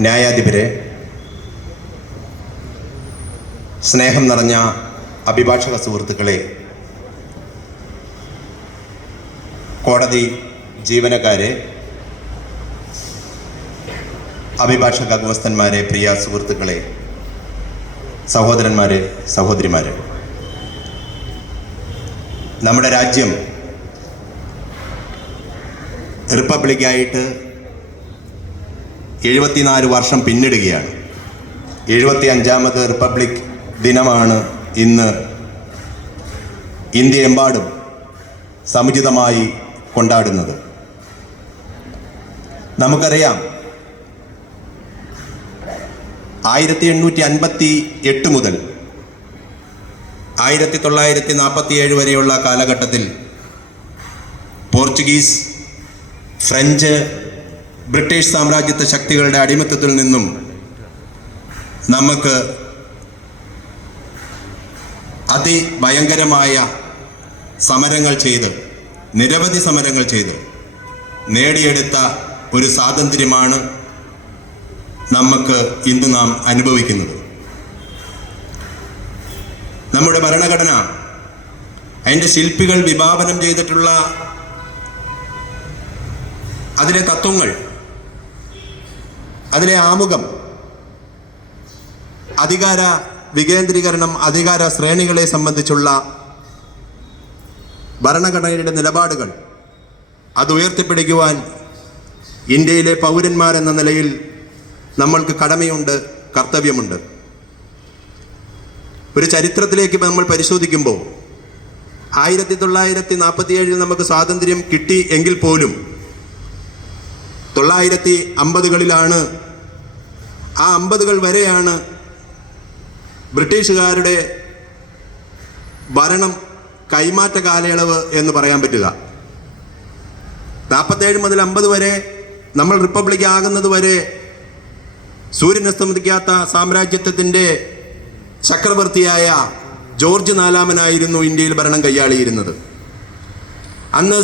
ന്യായാധിപരെ, സ്നേഹം നിറഞ്ഞ അഭിഭാഷക സുഹൃത്തുക്കളെ, കോടതി ജീവനക്കാരെ, അഭിഭാഷക ഗുമസ്തന്മാരെ, പ്രിയ സുഹൃത്തുക്കളെ, സഹോദരന്മാരെ, സഹോദരിമാരെ, നമ്മുടെ രാജ്യം റിപ്പബ്ലിക്കായിട്ട് 74 വർഷം പിന്നിടുകയാണ്. 75ാമത് റിപ്പബ്ലിക് ദിനമാണ് ഇന്ന് ഇന്ത്യയെമ്പാടും സമുചിതമായി കൊണ്ടാടുന്നത്. നമുക്കറിയാം, 1858 മുതൽ 1947 വരെയുള്ള കാലഘട്ടത്തിൽ പോർച്ചുഗീസ്, ഫ്രഞ്ച്, ബ്രിട്ടീഷ് സാമ്രാജ്യത്വ ശക്തികളുടെ അടിമത്തത്തിൽ നിന്നും നമുക്ക് അതിഭയങ്കരമായ സമരങ്ങൾ ചെയ്ത്, നിരവധി സമരങ്ങൾ ചെയ്ത് നേടിയെടുത്ത ഒരു സ്വാതന്ത്ര്യമാണ് നമുക്ക് ഇന്ന് നാം അനുഭവിക്കുന്നത്. നമ്മുടെ ഭരണഘടന, അതിൻ്റെ ശില്പികൾ വിഭാവനം ചെയ്തിട്ടുള്ള അതിലെ തത്വങ്ങൾ, അതിലെ ആമുഖം, അധികാര വികേന്ദ്രീകരണം, അധികാര ശ്രേണികളെ സംബന്ധിച്ചുള്ള ഭരണഘടനയുടെ നിലപാടുകൾ അത് ഉയർത്തിപ്പിടിക്കുവാൻ ഇന്ത്യയിലെ പൗരന്മാരെന്ന നിലയിൽ നമ്മൾക്ക് കടമയുണ്ട്, കർത്തവ്യമുണ്ട്. ഒരു ചരിത്രത്തിലേക്ക് നമ്മൾ പരിശോധിക്കുമ്പോൾ 1947 നമുക്ക് സ്വാതന്ത്ര്യം കിട്ടി എങ്കിൽ പോലും 1950കളിലാണ്, ആ 50കൾ വരെയാണ് ബ്രിട്ടീഷുകാരുടെ ഭരണം കൈമാറ്റ കാലയളവ് എന്ന് പറയാൻ പറ്റുക. 47 മുതൽ 50 വരെ, നമ്മൾ റിപ്പബ്ലിക് ആകുന്നത് വരെ സൂര്യനസ്തമിക്കാത്ത സാമ്രാജ്യത്വത്തിൻ്റെ ചക്രവർത്തിയായ ജോർജ് നാലാമനായിരുന്നു ഇന്ത്യയിൽ ഭരണം കൈയാളിയിരുന്നത്. അന്ന്